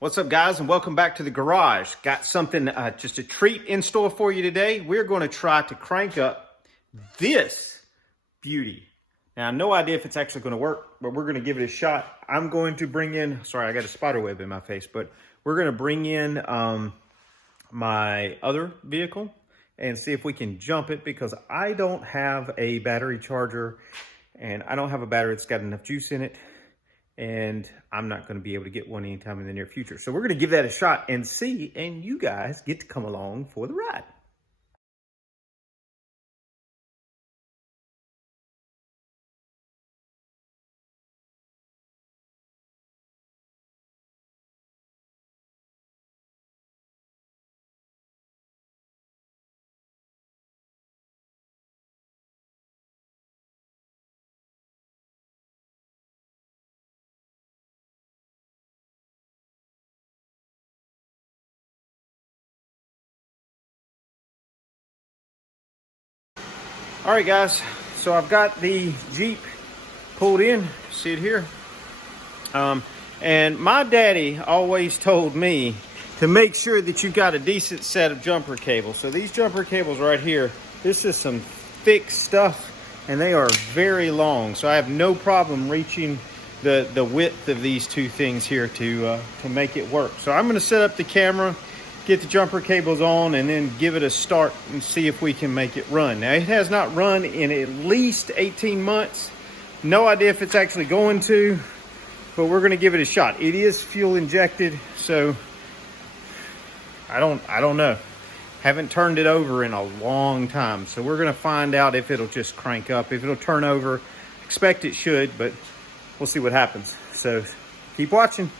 What's up, guys, and welcome back to the garage. Got something, just a treat in store for you today. We're going to try to crank up this beauty. Now, no idea if it's actually going to work, but we're going to give it a shot. I'm going to bring in, sorry, I got a spider web in my face, but we're going to bring in my other vehicle and see if we can jump it, because I don't have a battery charger and I don't have a battery that's got enough juice in it. And I'm not going to be able to get one anytime in the near future. So we're going to give that a shot and see, and you guys get to come along for the ride. All right, guys, so I've got the Jeep pulled in, see it here. And my daddy always told me to make sure that you've got a decent set of jumper cables. So these jumper cables right here, this is some thick stuff and they are very long. So I have no problem reaching the width of these two things here to make it work. So I'm gonna set up the camera, get the jumper cables on, and then give it a start and see if we can make it run. Now, it has not run in at least 18 months. No idea if it's actually going to, but we're gonna give it a shot. It is fuel injected, so I don't know. Haven't turned it over in a long time. So we're gonna find out if it'll just crank up, if it'll turn over. Expect it should, but we'll see what happens. So keep watching.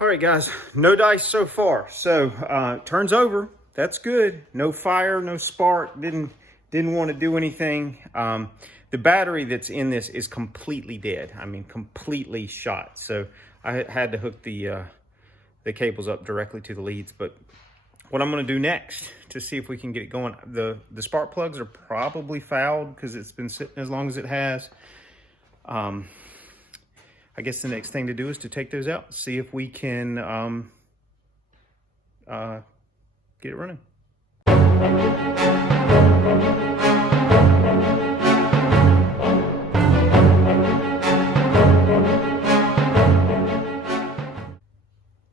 All right, guys, no dice so far. So turns over, that's good. No fire, no spark, didn't want to do anything. The battery that's in this is completely dead. I mean, completely shot. So I had to hook the cables up directly to the leads. But what I'm gonna do next to see if we can get it going, the spark plugs are probably fouled because it's been sitting as long as it has. I guess the next thing to do is to take those out, see if we can get it running.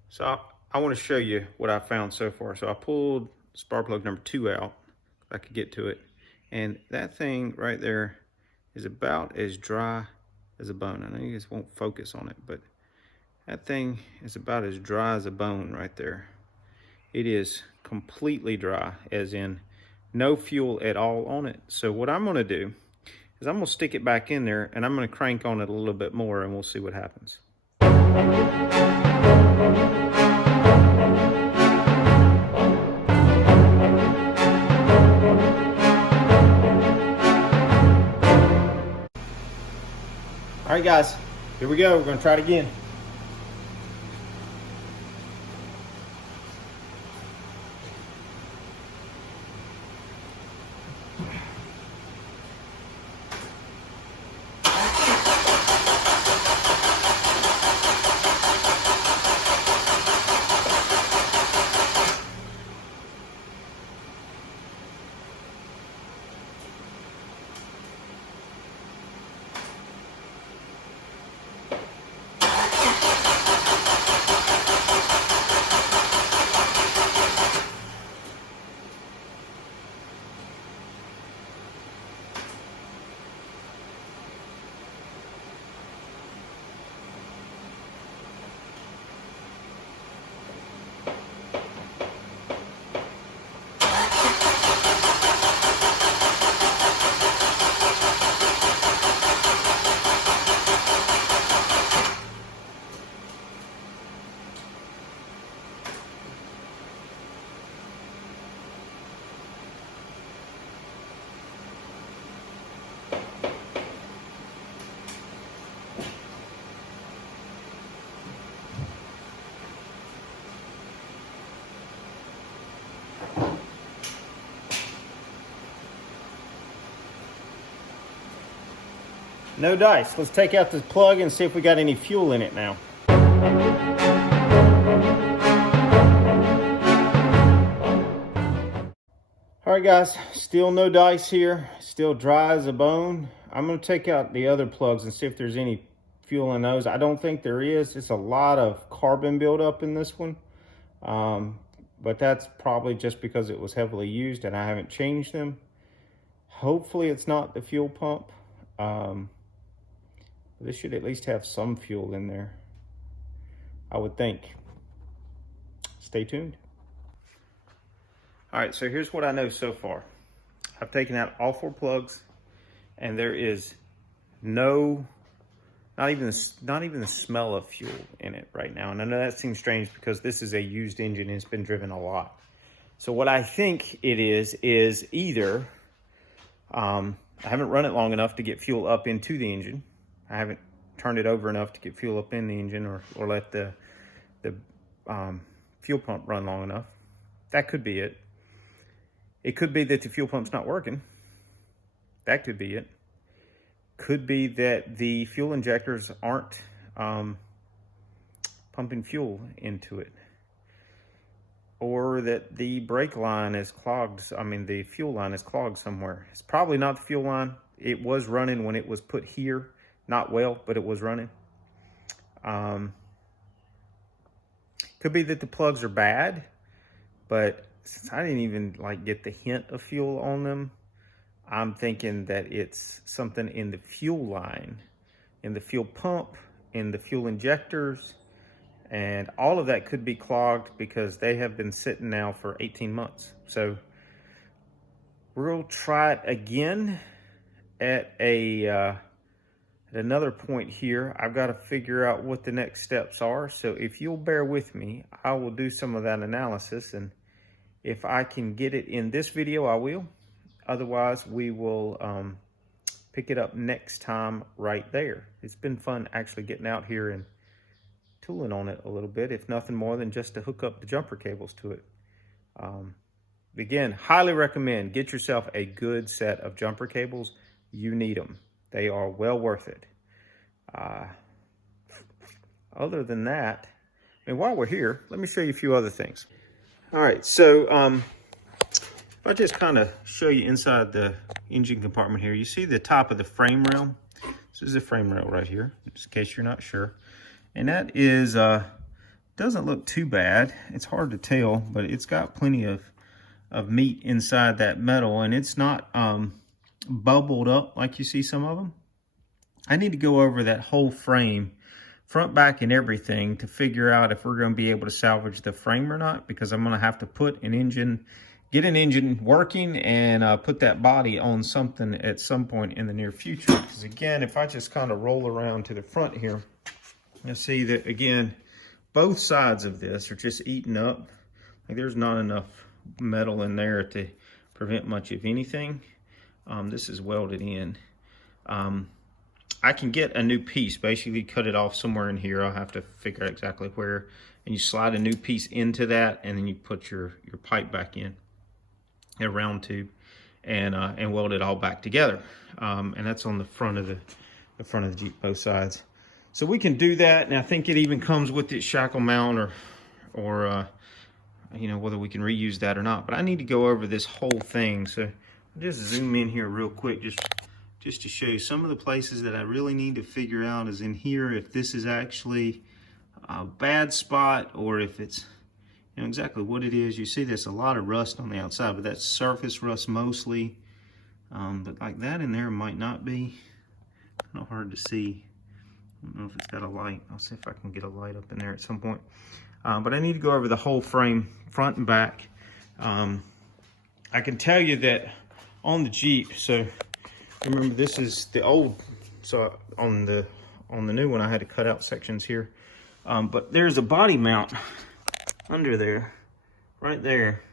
So I want to show you what I found so far. So I pulled spark plug number 2 out, if I could get to it. And that thing right there is about as dry as a bone. I know you guys won't focus on it, but that thing is about as dry as a bone right there. It is completely dry, as in no fuel at all on it. So what I'm gonna do is I'm gonna stick it back in there and I'm gonna crank on it a little bit more and we'll see what happens. All right, guys, here we go. We're gonna try it again. No dice. Let's take out the plug and see if we got any fuel in it now. All right, guys, still no dice here. Still dry as a bone. I'm gonna take out the other plugs and see if there's any fuel in those. I don't think there is. It's a lot of carbon buildup in this one. But that's probably just because it was heavily used and I haven't changed them. Hopefully it's not the fuel pump. This should at least have some fuel in there, I would think. Stay tuned. All right, so here's what I know so far. I've taken out all 4 plugs and there is not even the smell of fuel in it right now. And I know that seems strange because this is a used engine and it's been driven a lot. So what I think it is either, I haven't run it long enough to get fuel up into the engine. I haven't turned it over enough to get fuel up in the engine or let the fuel pump run long enough. That could be it. It could be that the fuel pump's not working. That could be it. Could be that the fuel injectors aren't pumping fuel into it. Or that the brake line is clogged. I mean, the fuel line is clogged somewhere. It's probably not the fuel line. It was running when it was put here. Not well, but it was running. Could be that the plugs are bad, but since I didn't even get the hint of fuel on them, I'm thinking that it's something in the fuel line, in the fuel pump, in the fuel injectors, and all of that could be clogged because they have been sitting now for 18 months. So we'll try it again at another point here. I've got to figure out what the next steps are. So if you'll bear with me, I will do some of that analysis, and if I can get it in this video, I will. Otherwise, we will pick it up next time right there. It's been fun actually getting out here and tooling on it a little bit, if nothing more than just to hook up the jumper cables to it. Again, highly recommend get yourself a good set of jumper cables. You need them. They are well worth it. Other than that, and while we're here, let me show you a few other things. All right, so if I just kind of show you inside the engine compartment here, you see the top of the frame rail. This is the frame rail right here, just in case you're not sure. And that is, doesn't look too bad. It's hard to tell, but it's got plenty of meat inside that metal, and it's not bubbled up like you see some of them. I need to go over that whole frame, front, back, and everything to figure out if we're going to be able to salvage the frame or not, because I'm going to have to put an engine, get an engine working and put that body on something at some point in the near future. Because again, if I just kind of roll around to the front here, you'll see that again, both sides of this are just eaten up. Like there's not enough metal in there to prevent much of anything. This is welded in. I can get a new piece, basically cut it off somewhere in here. I'll have to figure out exactly where. And you slide a new piece into that, and then you put your pipe back in, a round tube, and weld it all back together. And that's on the front of the Jeep, both sides. So we can do that, and I think it even comes with its shackle mount, or you know, whether we can reuse that or not. But I need to go over this whole thing. So I'll just zoom in here real quick, just to show you some of the places that I really need to figure out is in here, if this is actually a bad spot or if it's, you know, exactly what it is. You see there's a lot of rust on the outside, but that's surface rust mostly. But like that in there might not be. Kind of hard to see. I don't know if it's got a light. I'll see if I can get a light up in there at some point. But I need to go over the whole frame, front and back. I can tell you that on the Jeep, so remember this is the old, so on the new one I had to cut out sections here. But there's a body mount under there, right there.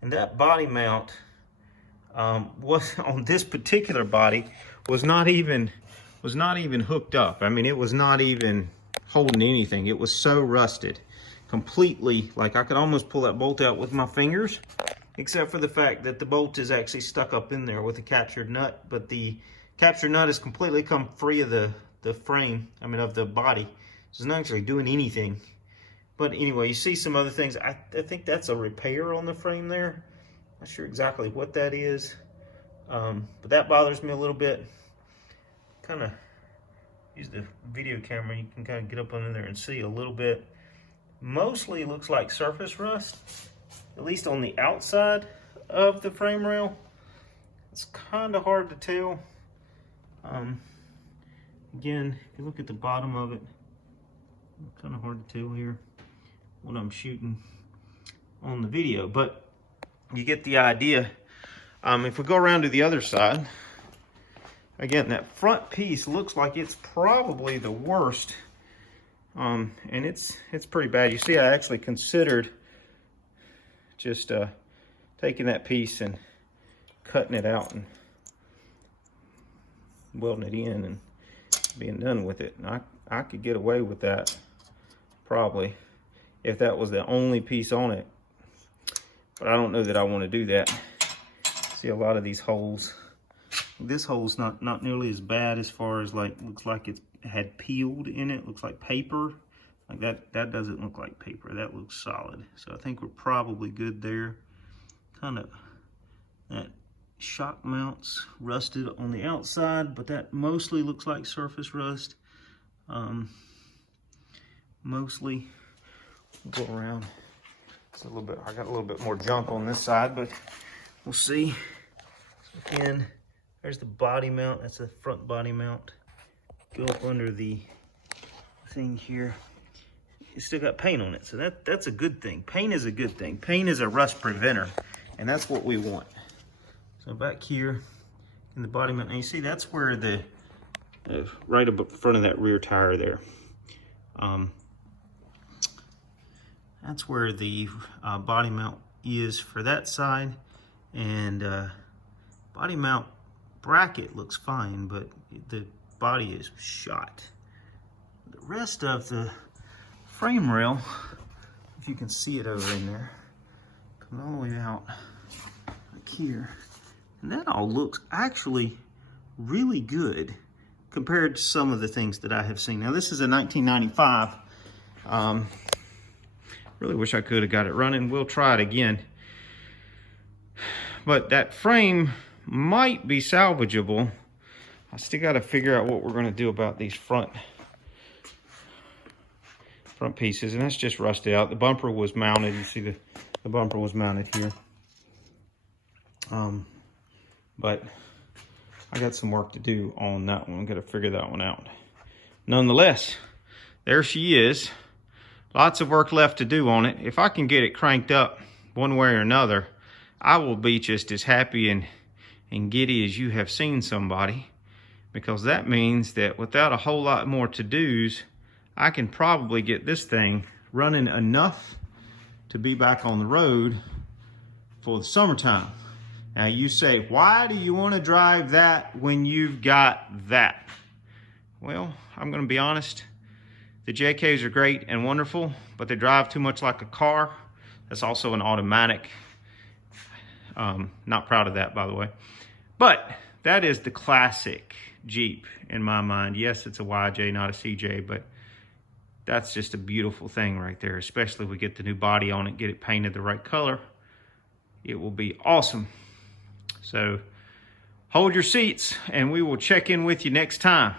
And that body mount was on this particular body was not even hooked up. I mean, it was not even holding anything. It was so rusted completely, like I could almost pull that bolt out with my fingers, except for the fact that the bolt is actually stuck up in there with a captured nut, but the capture nut has completely come free of the frame, I mean of the body. So it's not actually doing anything. But anyway, you see some other things. I think that's a repair on the frame there. Not sure exactly what that is. But that bothers me a little bit. Kind of use the video camera, you can kind of get up under there and see a little bit. Mostly looks like surface rust, at least on the outside of the frame rail. It's kind of hard to tell. Again, if you look at the bottom of it, kind of hard to tell here what I'm shooting on the video, but you get the idea. If we go around to the other side, again, that front piece looks like it's probably the worst, and it's pretty bad. You see, I actually considered just taking that piece and cutting it out and welding it in and being done with it. And I could get away with that probably if that was the only piece on it, but I don't know that I want to do that. See a lot of these holes. This hole's not nearly as bad as far as, like, looks like it's had peeled in it. Looks like paper. Like that doesn't look like paper. That looks solid. So I think we're probably good there. Kind of that shock mounts rusted on the outside, but that mostly looks like surface rust. Mostly. We'll go around. It's a little bit. I got a little bit more junk on this side, but we'll see. Again, there's the body mount. That's the front body mount. Go up under the thing here. It's still got paint on it, so that's a good thing. Paint is a good thing. Paint is a rust preventer, and that's what we want. So back here in the body mount, and you see that's where the right up front of that rear tire there. That's where the body mount is for that side, and body mount bracket looks fine, but the body is shot. The rest of the frame rail, if you can see it over in there, comes all the way out like here, and that all looks actually really good compared to some of the things that I have seen. Now this is a 1995. Really wish I could have got it running. We'll try it again. But that frame might be salvageable. I still got to figure out what we're going to do about these front pieces, and that's just rusted out. The bumper was mounted. You see the bumper was mounted here. But I got some work to do on that one. I'm going to figure that one out. Nonetheless, there she is. Lots of work left to do on it. If I can get it cranked up one way or another, I will be just as happy and giddy as you have seen somebody, because that means that without a whole lot more to-dos, I can probably get this thing running enough to be back on the road for the summertime. Now you say, why do you want to drive that when you've got that? Well, I'm going to be honest. The JKs are great and wonderful, but they drive too much like a car. That's also an automatic. Not proud of that, by the way. But that is the classic Jeep in my mind. Yes, it's a YJ, not a CJ, but that's just a beautiful thing right there, especially if we get the new body on it, get it painted the right color. It will be awesome. So hold your seats, and we will check in with you next time.